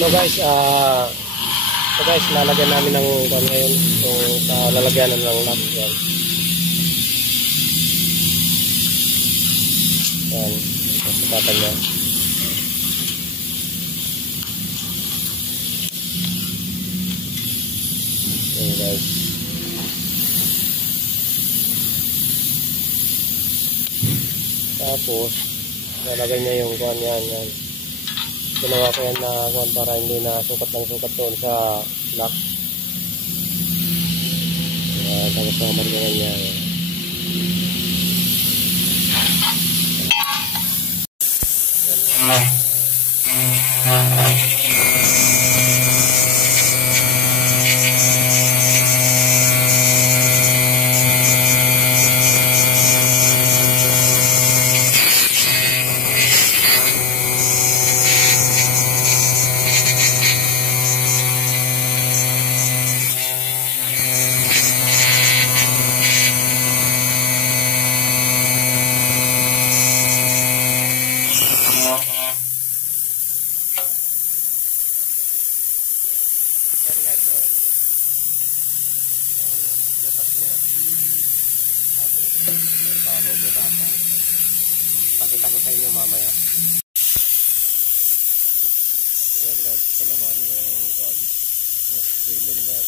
So guys, lalagyan namin ng kuwan ngayon. Sa lalagyan ng lock yan. Yan, sasakatan niya. Yan guys. Tapos lalagay niya yung kuwan yan. Ginawa ko yan na kuwan para hindi na sukat ng sukat doon sa lock. Tapos na marungan niya. Pakita ko sa inyo mamaya. Yan guys, ito naman yung cylinder.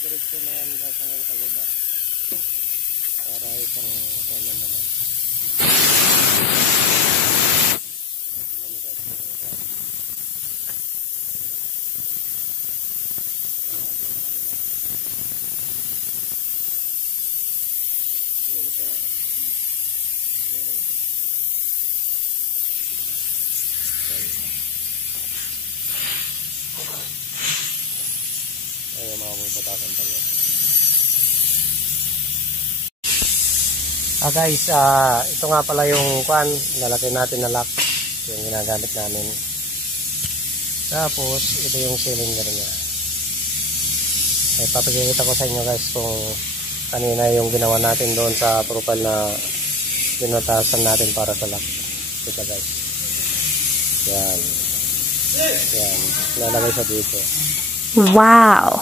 Diretso na yan guys hanggang sa baba para isang kanan naman. Ayan mga butakan pala. Guys, ito nga pala yung kwan, lalagay natin na lock. Yung ginagamit namin. Tapos, ito yung cylinder niya. Papakikita ko sa inyo guys kung kanina yung ginawa natin doon sa profile na binatasan natin para sa lock. Ito guys. Yan. Yan. Lalagay sa dito. Wow!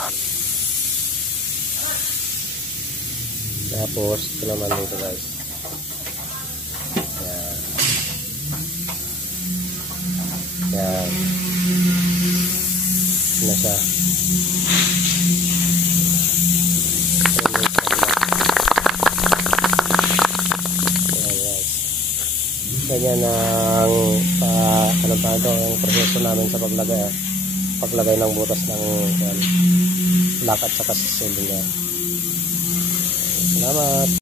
Tapos, ito naman dito guys. Yan. Yan. Na siya. Yan guys. Ganyan ang ang proseso namin sa paglagay ng butas ng lock at saka cylinder. Salamat.